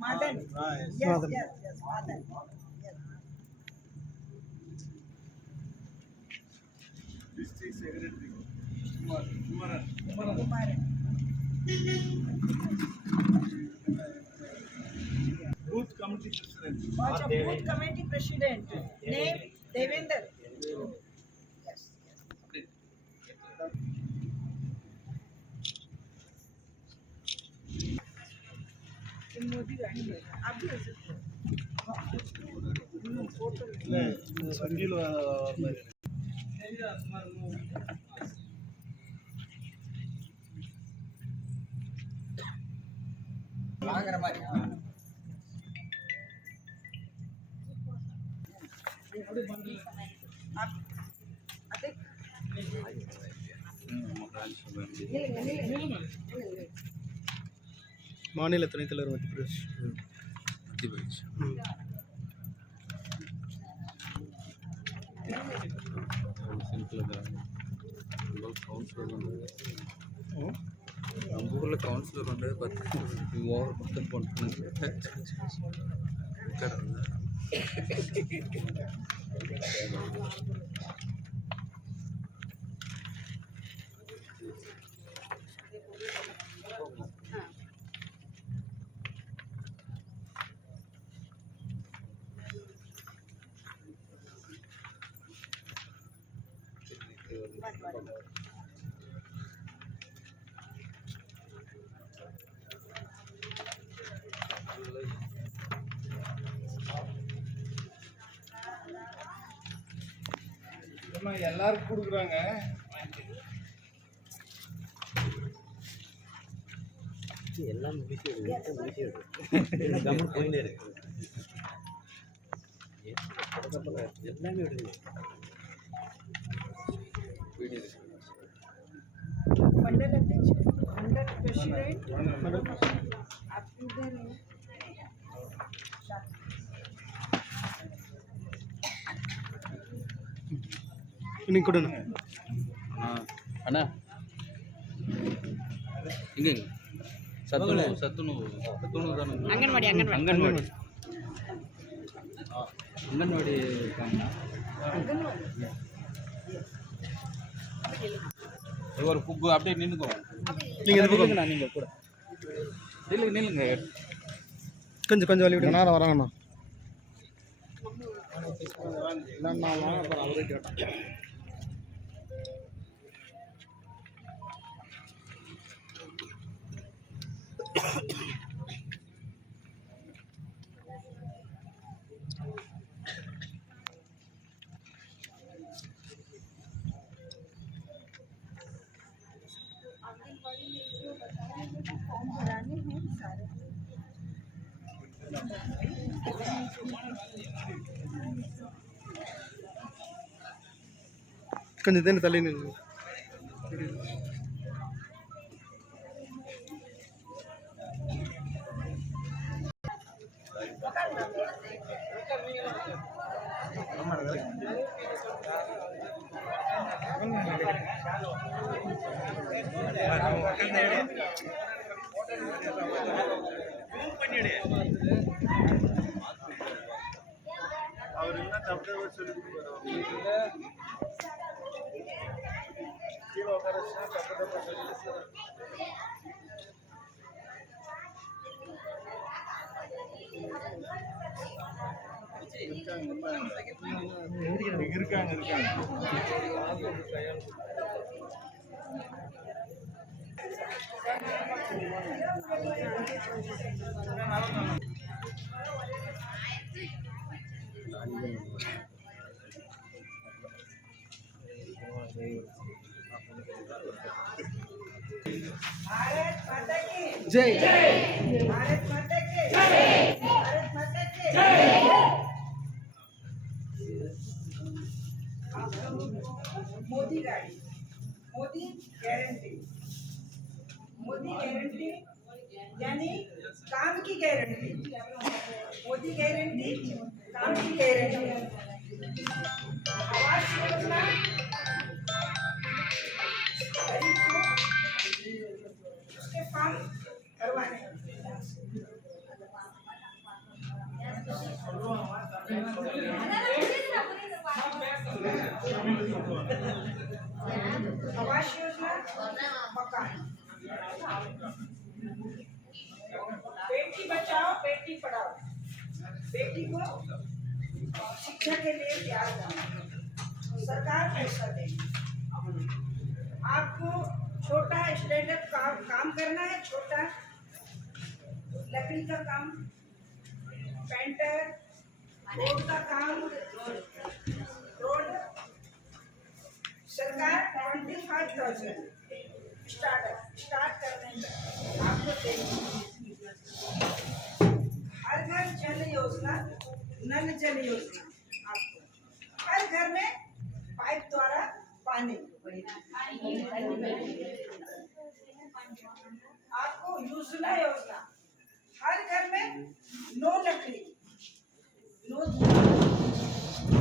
Madan. Yes, Madan. Yes, Madan. Yes. District Secretary. Kumaran. Booth Committee President. Booth Committee President. Name Devender. Yes. Modi गाड़ी में आप भी ऐसे photo संगील வாங்குற மாதிரி மாநில துணைத் தலைவர் மத்திய பிரதேஷ் நம்ம ஊரில் கவுன்சிலர் வந்து 10 ஓவர் பக்கம் பண்ணுறாங்க. எல்லாருக்கும் கொடுக்குறாங்க. எல்லாம் கவர்மெண்ட் போயிட்டே இருக்கு. எல்லாமே எடுங்க. मंडल अध्यक्ष मंडल प्रेसिडेंट आप इधर हैं இன்னைக்கு கொடுங்க அண்ணா இங்கே சத்துணவு தானே அங்கன்வாடி இருக்காங்கண்ணா. ஒரு புக்கு அப்படியே நின்றுக்கோ. நீங்கள் கூட நில்லுங்க. கொஞ்சம் வழி விடுங்க. நேரம் வராங்கண்ணா. அவரே கேட்டேன். கொஞ்சம் தேன் தள்ளி நின்று அவர் என்ன தப்பு சொல்லி கீழே உட்கார வச்சுன்னா தப்பு சொல்லி இருக்காங்க. भारत माता की जय भारत माता की भारत माता की मोदी गाड़ी मोदी गारंटी यानी काम की गारंटी मोदी गारंटी काम की गारंटी आवास योजना गरीब को उसके फॉर्म करवाने आवास योजना मकान बेटी बचाओ बेटी पढ़ाओ बेटी को शिक्षा के लिए तैयार करना सरकार पैसा देगी आपको छोटा स्टैंडअप काम करना है छोटा लकड़ी का काम पेंटर रोड का काम रोड सरकार 25,000 स्टार्ट करने में आपको देगी हर घर जल योजना नल जल योजना आपको हर घर में पाइप द्वारा पानी आपको योजना हर घर में नो लकड़ी नो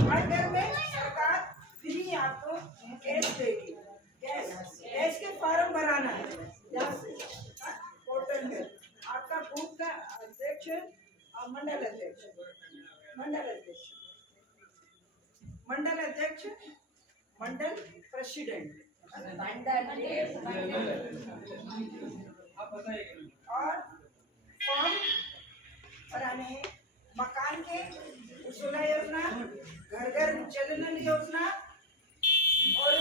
हर घर में सरकार फ्री आपको गैस देगी गैस के फॉर्म भराना है यहाँ से पोर्टल में आपका बूथ का अध्यक्ष और मंडल अध्यक्ष मंडल प्रेसिडेंट और फॉर्म भराने हैं मकान के उज्ज्वला योजना घर घर जल नल योजना और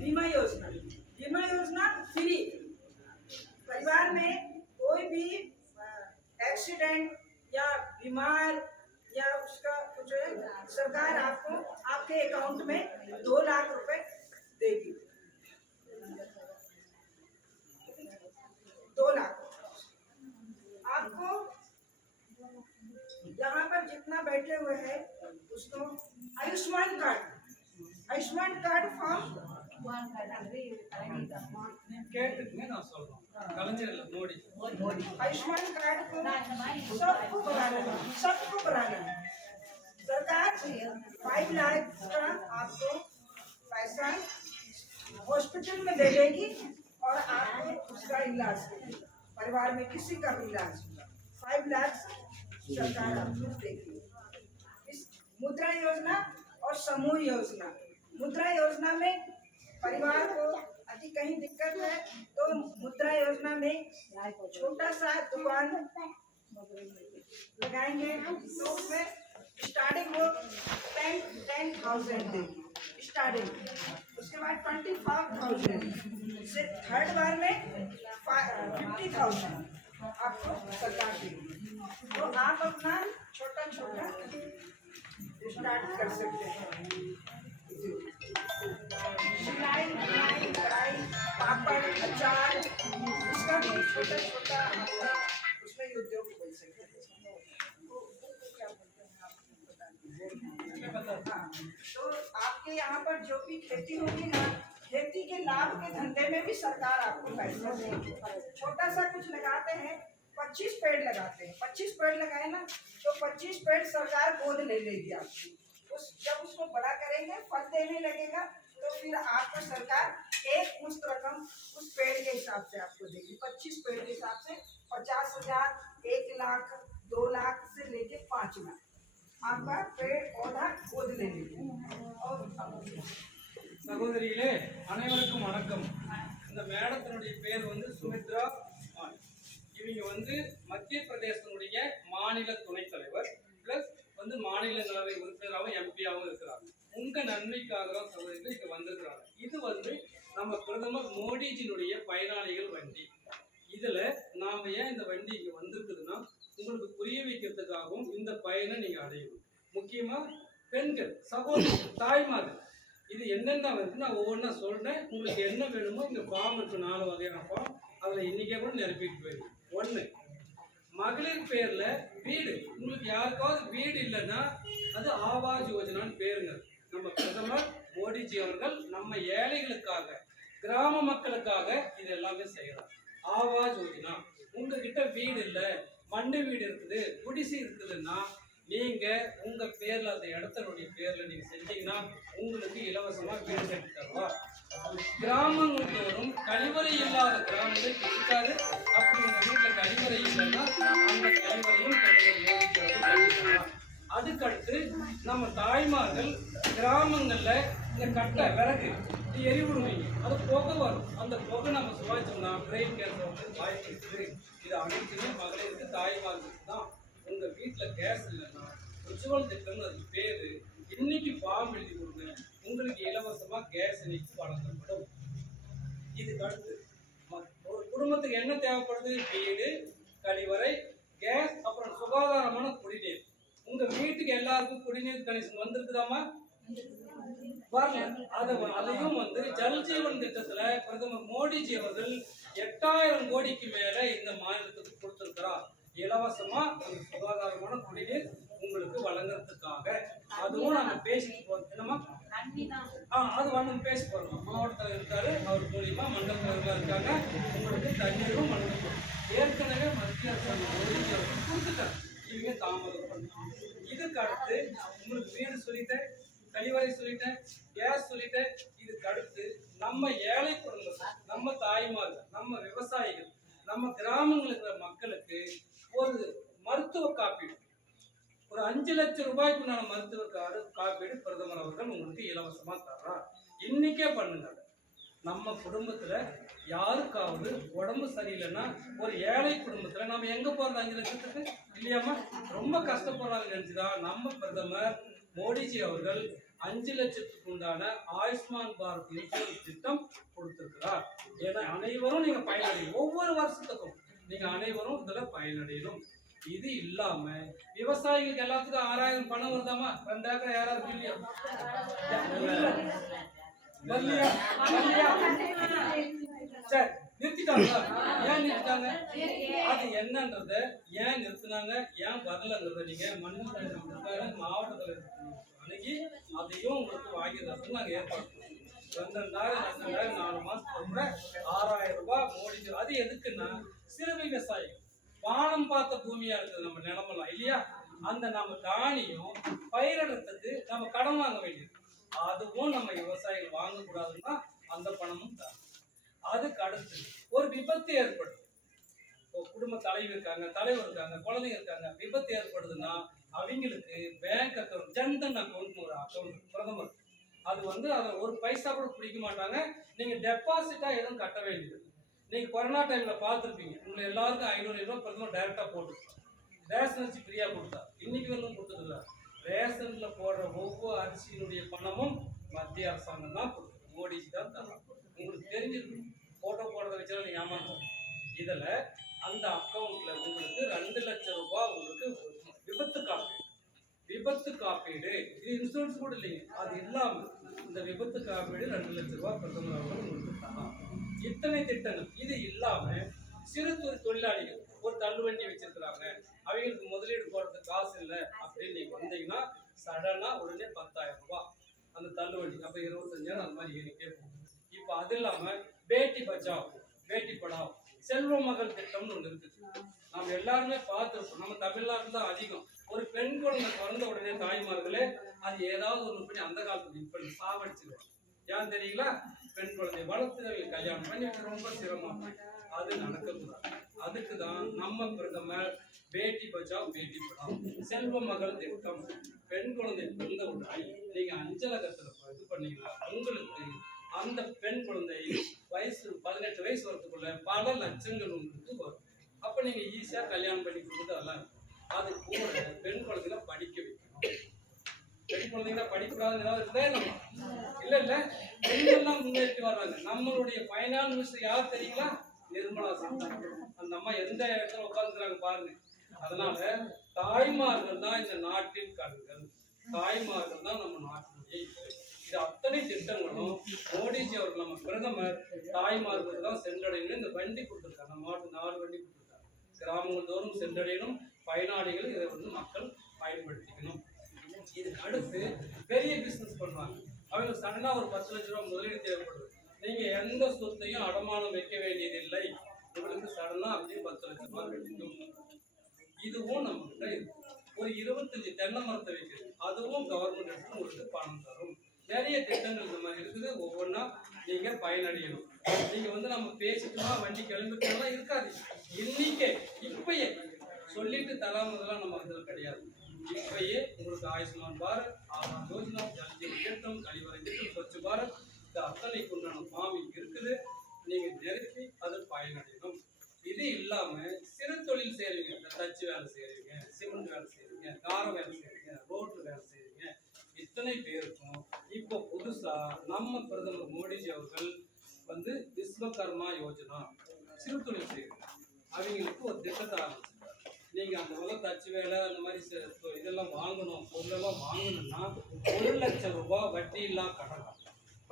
बीमा योजना फ्री परिवार में कोई भी एक्सीडेंट या बीमार या उसका कुछ सरकार आपको आपके अकाउंट में 2 लाख रुपए देगी 2 लाख आपको यहाँ पर जितना बैठे हुए हैं उसको Ayushman card form Ayushman card को सबको बनाना है सरकार 5 लाख का आपको पैसा हॉस्पिटल में दे देगी और आपको उसका इलाज परिवार में किसी का भी इलाज 5 लाख सरकार आपको देगी इस मुद्रा योजना और समूह योजना मुद्रा योजना में परिवार को यदि कहीं दिक्कत है तो मुद्रा योजना में छोटा सा दुकान लगाएंगे तो उसमें स्टार्टिंग वो 10,000 देगी स्टार्टिंग उसके बाद 25,000 से थर्ड बार में 50,000 आपको सरकार देगी तो आप अपना छोटा स्टार्ट कर सकते हैं सिलाई बुनाई कढ़ाई पापड़ अचार इसका भी छोटा उसमें उद्योग खोल सकते हैं तो आपके यहाँ पर जो भी खेती होगी ना खेती के लाभ के धंधे में भी सरकार आपको पैसा देगी छोटा सा कुछ लगाते हैं 25 पेड़ लगाते हैं 25 पेड़ लगाए ना तो 25 पेड़ सरकार गोद ले लेगी आपकी जब उसको बड़ा करेंगे फल देने लगेगा तो फिर आपको सरकार एक मुश्त रकम उस पेड़ के हिसाब से आपको देगी 25 पेड़ के हिसाब से 50,000 1 लाख 2 लाख से लेके 5 लाख आपका पेड़ पौधा गोद ले लेगी और சகோதரிகளே அனைவருக்கும் வணக்கம். இந்த மேடத்தினுடைய பேர் வந்து சுமித்ரா. இவங்க வந்து மத்திய பிரதேசனுடைய மாநில துணைத் தலைவர் பிளஸ் வந்து மாநிலங்களவை உறுப்பினராகவும் எம்பியாகவும் இருக்கிறாங்க. உங்க நன்மைக்காக தான் சகோதரிகள் இங்க வந்திருக்கிறாங்க. இது வந்து நம்ம பிரதமர் மோடிஜினுடைய பயனாளிகள் வண்டி. இதுல நாம ஏன் இந்த வண்டி இங்க வந்திருக்குதுன்னா உங்களுக்கு புரிய வைக்கிறதுக்காகவும் இந்த பயனை நீங்க அடையணும். முக்கியமா பெண்கள், சகோதரர்கள், தாய்மார்கள், இது என்னென்ன வந்து நான் ஒவ்வொன்றா சொல்றேன். உங்களுக்கு என்ன வேணுமோ இந்த ஃபார்ம் இருக்கு, 4 வகையான ஃபார்ம். அதுல இன்னைக்கே கூட நிரப்பிட்டு போயிடும். 1, மகளிர் பேர்ல வீடு. உங்களுக்கு யாருக்காவது வீடு இல்லைன்னா அது ஆவாஸ் யோஜனான்னு பேருங்க. நம்ம பிரதமர் மோடிஜி அவர்கள் நம்ம ஏழைகளுக்காக, கிராம மக்களுக்காக இது எல்லாமே செய்யறாங்க. ஆவாஸ் யோஜனா. உங்ககிட்ட வீடு இல்லை, மண்ணு வீடு இருக்குது, குடிசை இருக்குதுன்னா நீங்க உங்க பேர்ல, அந்த இடத்தினுடைய பேர்ல நீங்க செஞ்சீங்கன்னா உங்களுக்கு இலவசமா வீடு கட்டி தருவா. கிராமங்களுக்கு வரும் கழிவறை இல்லாத கிராமங்கள் இருக்காது. அப்படி உங்க வீட்டுல கழிவறை இல்லைன்னா அந்த கழிவறையும் கழிவறை. அதுக்கடுத்து நம்ம தாய்மார்கள் கிராமங்கள்ல இந்த கட்டை விறகு எரிவிடுவீங்க, அது புகை வரும். அந்த புகை நம்ம சுவாய்ச்சோம்னா பிரெயின் கேன்சர் வந்து வாய்ப்பு இருக்குது. இது அனைத்துமே மகளிருக்கு, தாய்மார்களுக்கு தான். உங்க வீட்டுல கேஸ் இல்லைன்னா உஜ்வல் திட்டம்னு அதுக்கு பேரு. இன்னைக்கு ஃபார்ம் எழுதி கொடுங்க, உங்களுக்கு இலவசமா கேஸ் இன்னைக்கு வழங்கப்படும். இதுக்கு அடுத்து ஒரு குடும்பத்துக்கு என்ன தேவைப்படுது? வீடு, கழிவறை, கேஸ், அப்புறம் சுகாதாரமான குடிநீர். உங்க வீட்டுக்கு எல்லாருக்கும் குடிநீர் கனெக்ஷன் வந்திருக்குதாமா? வரல. அதையும் வந்து ஜல்ஜீவன் திட்டத்துல பிரதமர் மோடிஜி அவர்கள் 8000 கோடிக்கு மேல இந்த மாநிலத்துக்கு கொடுத்திருக்கிறார். இலவசமா அந்த சுகாதாரமான குடிநீர் உங்களுக்கு வழங்குறதுக்காக. அதுவும் நாங்க பேசிட்டு போறோம். என்னமா அது வந்து பேச போறோம். மாவட்டத்தில் இருக்காரு, அவர் மூலியமா மண்டல தலைவர்களா இருக்காங்க. உங்களுக்கு தண்ணீரும் வழங்கப்படும். ஏற்கனவே மத்திய அரசாங்கம் கொடுத்துட்டாங்க, இனிமே தாமதம் பண்ணலாம். இதுக்கு அடுத்து உங்களுக்கு வீடு சொல்லிட்டேன், கழிவறை சொல்லிட்டேன், கேஸ் சொல்லிட்டேன். இதுக்கு அடுத்து நம்ம ஏழை குடும்பங்கள், நம்ம தாய்மார்கள், நம்ம விவசாயிகள், நம்ம கிராமங்களில் இருக்கிற மக்களுக்கு ஒரு மருத்துவ காப்பீடு, ஒரு 5 லட்சம் ரூபாய்க்குண்டான மருத்துவ காப்பீடு பிரதமர் அவர்கள் உங்களுக்கு இலவசமா தர்றார். இன்னைக்கே பண்ணுங்க. நம்ம குடும்பத்துல யாருக்காவது உடம்பு சரியில்லைன்னா, ஒரு ஏழை குடும்பத்துல நம்ம எங்க போறது 5 லட்சத்துக்கு? இல்லையாமா? ரொம்ப கஷ்டப்படுறாங்க நினைச்சுதான் நம்ம பிரதமர் மோடிஜி அவர்கள் 5 லட்சத்துக்கு உண்டான ஆயுஷ்மான் பாரத் இன்சூரன்ஸ் திட்டம் கொடுத்திருக்கிறார். ஏன்னா அனைவரும் நீங்க பயனடையும். ஒவ்வொரு வருஷத்துக்கும் நீங்க அனைவரும் இதுல பயனடையணும். இது இல்லாம விவசாயிகளுக்கு எல்லாத்துக்கும் 6000 பணம் வருதாமா? 2 ஏக்கர் யாராவது இல்லையா? சரி, நிறுத்திட்டாங்களா? ஏன் நிறுத்திட்டாங்க? அது என்னன்றத ஏன் நிறுத்தினாங்க, ஏன் வரலங்கிறத நீங்க மாவட்டத்தில் அணுகி அதையும் உங்களுக்கு வாங்கிடுறதுக்கு நாங்க ஏற்பாடு பண்ணுவோம். 2000 4 மாசத்துக்கு 6000 ரூபாய் மோடி. அது எதுக்குன்னா சிறு விவசாயிகள், வானம் பார்த்த பூமியா இருக்குது நம்ம நிலமெல்லாம் இல்லையா? அந்த நம்ம தானியம் பயிரிடத்துக்கு நம்ம கடன் வாங்க வேண்டியது. அதுவும் நம்ம விவசாயிகள் வாங்கக்கூடாதுன்னா அந்த பணமும் தான். அதுக்கு அடுத்து ஒரு விபத்து ஏற்படும், குடும்ப தலைவர் இருக்காங்க, குழந்தைங்க இருக்காங்க, விபத்து ஏற்படுதுன்னா அவங்களுக்கு பேங்க் அக்கௌண்ட், ஜன்தன் அக்கௌண்ட் ஒரு அக்கௌண்ட் பிரதமர். அது வந்து அதை ஒரு பைசா கூட பிடிக்க மாட்டாங்க. நீங்க டெபாசிட்டா எதுவும் கட்ட வேண்டியது. நீங்க கொரோனா டைம்ல பார்த்துருப்பீங்க, உங்களை எல்லாருக்கும் 500 ரூபாய் பிரதமர் டைரக்டா போட்டுருக்கோம். ரேஷன் அரிசி ஃப்ரீயா கொடுத்தா, இன்னைக்கு வரலும் கொடுத்ததில்ல. ரேஷன்ல போடுற ஒவ்வொரு அரிசியினுடைய பணமும் மத்திய அரசாங்கம் தான் கொடுக்குது, மோடிஜி தான் தராங்க. உங்களுக்கு தெரிஞ்சிருக்கும், போட்டோ போடுறத வச்சாலும் நீங்க ஏமாத்தோம். இதுல அந்த அக்கௌண்ட்ல உங்களுக்கு 2 லட்சம் ரூபாய் உங்களுக்கு விபத்து காப்பீடு. இது இன்சூரன்ஸ் கூட இல்லைங்க. அது இல்லாம இந்த விபத்து காப்பீடு 2 லட்சம் ரூபாய் பிரதமர் அவர்கள் உங்களுக்கு தராங்க. இத்தனை திட்டங்கள். இது இல்லாம சிறு தொழிலாளிகள் ஒரு தள்ளுவண்டி வச்சிருக்கிறாங்க, அவங்களுக்கு முதலீடு போடுறதுக்கு காசு இல்லை அப்படின்னு நீங்க வந்தீங்கன்னா சடனா உடனே 10,000 ரூபாய் அந்த தள்ளுவண்டி. அப்ப 25,000 அந்த மாதிரி ஏறிட்டே போகும். இப்ப அது இல்லாம பேட்டி பச்சாவ் பேட்டி படாவ் செல்வ மகள் திட்டம்னு ஒண்ணு இருக்குது. நம்ம எல்லாருமே பார்த்துருக்கோம். நம்ம தமிழ்நாட்டில் தான் அதிகம். ஒரு பெண் குழந்தை பிறந்த உடனே தாய்மார்களே அது ஏதாவது ஒன்று பண்ணி அந்த காலத்துல இப்ப சாவடிச்சிருவாங்க. ஏன் தெரியுங்களா? பெண் குழந்தை வளர்த்து கல்யாணம் பண்ணி ரொம்ப சிரமம். அது நடக்கக்கூடாது. அதுக்கு தான் நம்ம பிரதமர் பேட்டி பச்சாவ் பேட்டி படாவ் செல்வ மகள் திட்டம். பெண் குழந்தை பிறந்த உடனே நீங்க அஞ்சலகத்துல இது பண்ணீங்கன்னா உங்களுக்கு அந்த பெண் குழந்தை வயசு 18 வயசு வரதுக்குள்ள பல லட்சங்கள் உங்களுக்கு வரும். அப்ப நீங்க ஈஸியா கல்யாணம் பண்ணி கொடுத்து அதெல்லாம் இருக்கும். அது கூட பெண் குழந்தைகளை படிக்க வைக்கணும். பெண் குழந்தைகளை படிக்கூடாதுன்னு ஏதாவது இருந்தா இல்ல பெண்கள்லாம் முன்னேற்றி வர்றாங்க. நம்மளுடைய ஃபைனான்ஸ் மினிஸ்டர் யார் தெரியுங்களா? நிர்மலா சீதாராமன். அந்த அம்மா எந்த இடத்துல உட்காந்துக்கிறாங்க பாருங்க. அதனால தாய்மார்கள் தான் இந்த நாட்டின் கண்கள், தாய்மார்கள் தான் நம்ம நாட்டினுடைய இது அத்தனை திட்டங்களும் மோடிஜி அவர்கள் நம்ம பிரதமர் தாய்மார்கள் தான் சென்றடையணும். இந்த வண்டி கொடுத்துருக்காங்க, நம்ம நாட்டு 4 வண்டி கொடுத்துருக்காங்க. கிராமங்கள் தோறும் சென்றடையணும், பயனாளிகள் இதை வந்து மக்கள் பயன்படுத்திக்கணும். இதுக்கு அடுத்து பெரிய பிசினஸ் பண்றாங்க, அவங்க சடனா ஒரு 10 லட்ச ரூபாய் முதலீடு தேவைப்படுது. நீங்க எந்த சொத்தையும் அடமானம் வைக்க வேண்டியதில்லை, உங்களுக்கு சடனா அப்படியே 10 லட்ச ரூபாய் கிடைக்கும். இதுவும் நம்ம கிட்ட இருக்கு. ஒரு 25 தென்னை மரத்தை வைக்கிறது, அதுவும் கவர்மெண்ட் எடுத்து உங்களுக்கு பணம் தரும். நிறைய திட்டங்கள் இந்த மாதிரி இருக்குது, ஒவ்வொன்றா நீங்க பயனடையணும். நீங்க வந்து நம்ம பேசிட்டோமா வண்டி கிளம்பிட்டோம்லாம் இருக்காது. இன்னைக்கே இப்பயே சொல்லிட்டு தலா முதலாம் நம்ம இதில் கிடையாது. இப்பயே உங்களுக்கு ஆயுஷ்மான் பாரத், ஆதார் யோஜனா, ஜல்ஜீவன் திட்டம், கழிவறை திட்டம், ஸ்வச் பாரத், இந்த அத்தனைக்கு உண்டான ஃபார்ம் இருக்குது. நீங்க நிறுத்தி அது பயனடையணும். இது இல்லாம சிறு தொழில் செய்றீங்க, இந்த தச்சு வேலை செய்றீங்க, சிமெண்ட் வேலை செய்றீங்க, கார வேலை செய்றீங்க, ரோட்ல வேலை செய்றீங்க, இத்தனை பேருக்கும் இப்போ புதுசா நம்ம பிரதமர் மோடிஜி அவர்கள் வந்து விஸ்வகர்மா யோஜனா சிறு தொழில் செய்யுங்க அவங்களுக்கு ஒரு திட்டத்தை ஆரம்பிச்சிருக்காரு. நீங்க அந்த முதல் தச்சு வேலை அந்த மாதிரி இதெல்லாம் வாங்கணும், பொருளெல்லாம் வாங்கணும்னா 1 லட்சம் ரூபாய் வட்டி இல்லா கடன்,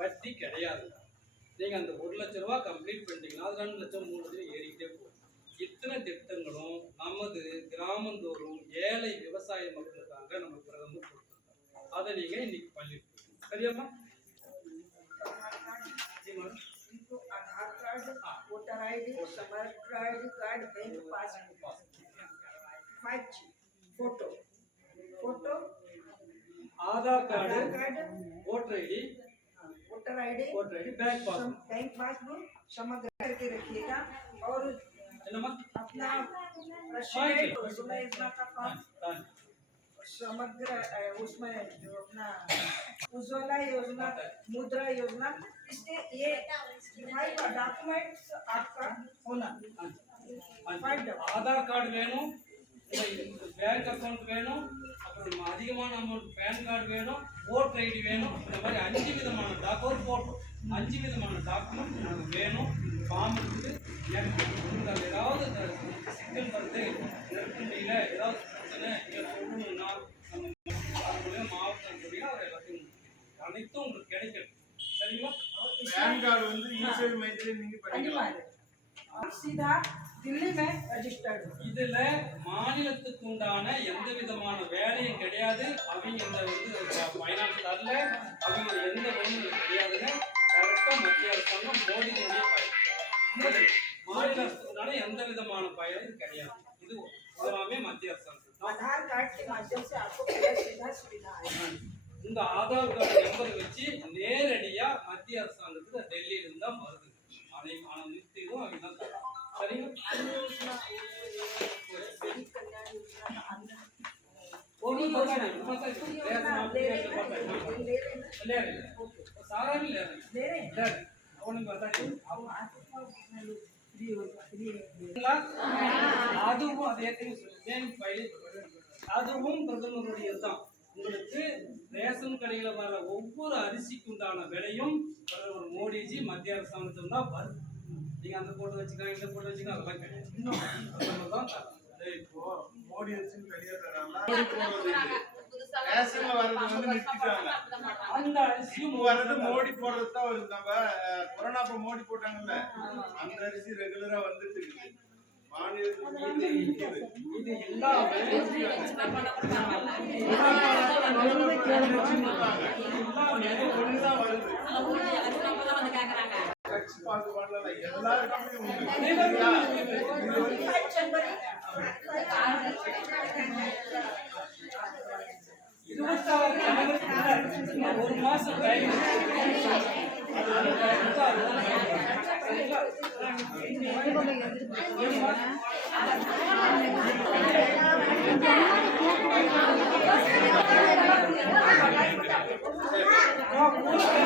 வட்டி கிடையாது. நீங்க அந்த 1 லட்ச ரூபாய் கம்ப்ளீட் பண்ணிட்டீங்கன்னா அது 2 லட்சம் 3 லட்சம் ஏறிக்கிட்டே போகும். இத்தனை திட்டங்களும் நமது கிராமந்தோறும் ஏழை விவசாய மக்களுக்காக நம்ம பிரதமர் கொடுத்துருக்காங்க. அதை நீங்க இன்னைக்கு பண்ணிருக்கீங்க, சரியாமா? Aadhaar card, voter ID, Samagra ID card, bank passbook, 5G, photo, Aadhaar card, voter ID, bank passbook Samagra करके रखिएगा। और अपना प्रेसिडेंट उज्ज्वला योजना का फॉर्म समग्र उसमें जो अपना उज्ज्वला योजना, मुद्रा योजना, इसके ये 5 डॉक्यूमेंट्स आपका होना। ஆதார் கார்டு வேணும், பேங்க் அக்கௌண்ட் வேணும், அப்புறம் அதிகமான அமௌண்ட் பேன் கார்டு வேணும், ஓட்டர் ஐடி வேணும். இந்த மாதிரி 5 விதமான டாக்குமெண்ட், 5 விதமான டாக்குமெண்ட் நமக்கு வேணும். ஃபார்ம் இருக்குது. எனக்கு ஏதாவது சிக்கல் வருது, நெருக்கடியில் ஏதாவது பிரச்சனை இல்லை சொல்லணும்னா நம்ம மாவட்டம் சொல்லினா அவர் எல்லாத்தையும் அனைத்தும் உங்களுக்கு கிடைக்கும், சரிங்களா? पैन कार्ड வந்து ஈசேவை மையத்தில் நீங்க பண்ணிக்கலாம். सीधा दिल्ली में रजिस्टर्ड। இதுல மாநிலத்துக்கு உண்டான எந்த விதமான வேலையும் கிடையாது. அவங்க இந்த வந்து ஃபைனான்ஸ் தரல, அவங்க எந்த ஒன்றும் கிடையாதுன்னு கரெக்டாக மத்திய அரசாங்கம் மோடியுடைய பயன், மாநில அரசுக்குண்டான எந்த விதமான பயனும் கிடையாது. இது எல்லாமே மத்திய அரசாங்கம். आधार कार्ड के माध्यम से आपको पूरा सीधा सुविधा है। இந்த ஆதார் கார்டு நம்பர் வச்சு நேரடியா மத்திய அரசாங்கத்துக்கு டெல்லியில இருந்து தான் வருது. நிறுத்திடும் அவங்க தான் தராங்க, சரிங்களா? அதுவும் பிரதமருடைய தான். உங்களுக்கு ரேஷன் கடையில வர ஒவ்வொரு அரிசிக்கு உண்டான விலையும் பிரதமர் மோடிஜி மத்திய அரசாங்கத்துல தான் வருது. நீங்க அந்த போட்டு வச்சுக்கலாம், இந்த போட்டு வச்சுக்கலாம், அதெல்லாம் கிடையாது. பிரதமர் தான் தராங்க. இப்போ மோடி அரசின் தனியா தராங்க, ரேஷன்ல வர்றது வந்து நிறுத்திட்டாங்க. அந்த அரிசியும் வர்றது மோடி போடுறது தான் வருது. நம்ம கொரோனா அப்ப மோடி போட்டாங்கல்ல, அந்த அரிசி ரெகுலரா வந்துட்டு இருக்குது. மாநிலத்துக்கு இது எல்லாமே ஒண்ணுதான் வருது. கட்சி பாகுபாடுல எல்லாருக்குமே ஒரு மாசம் டைம் Gracias.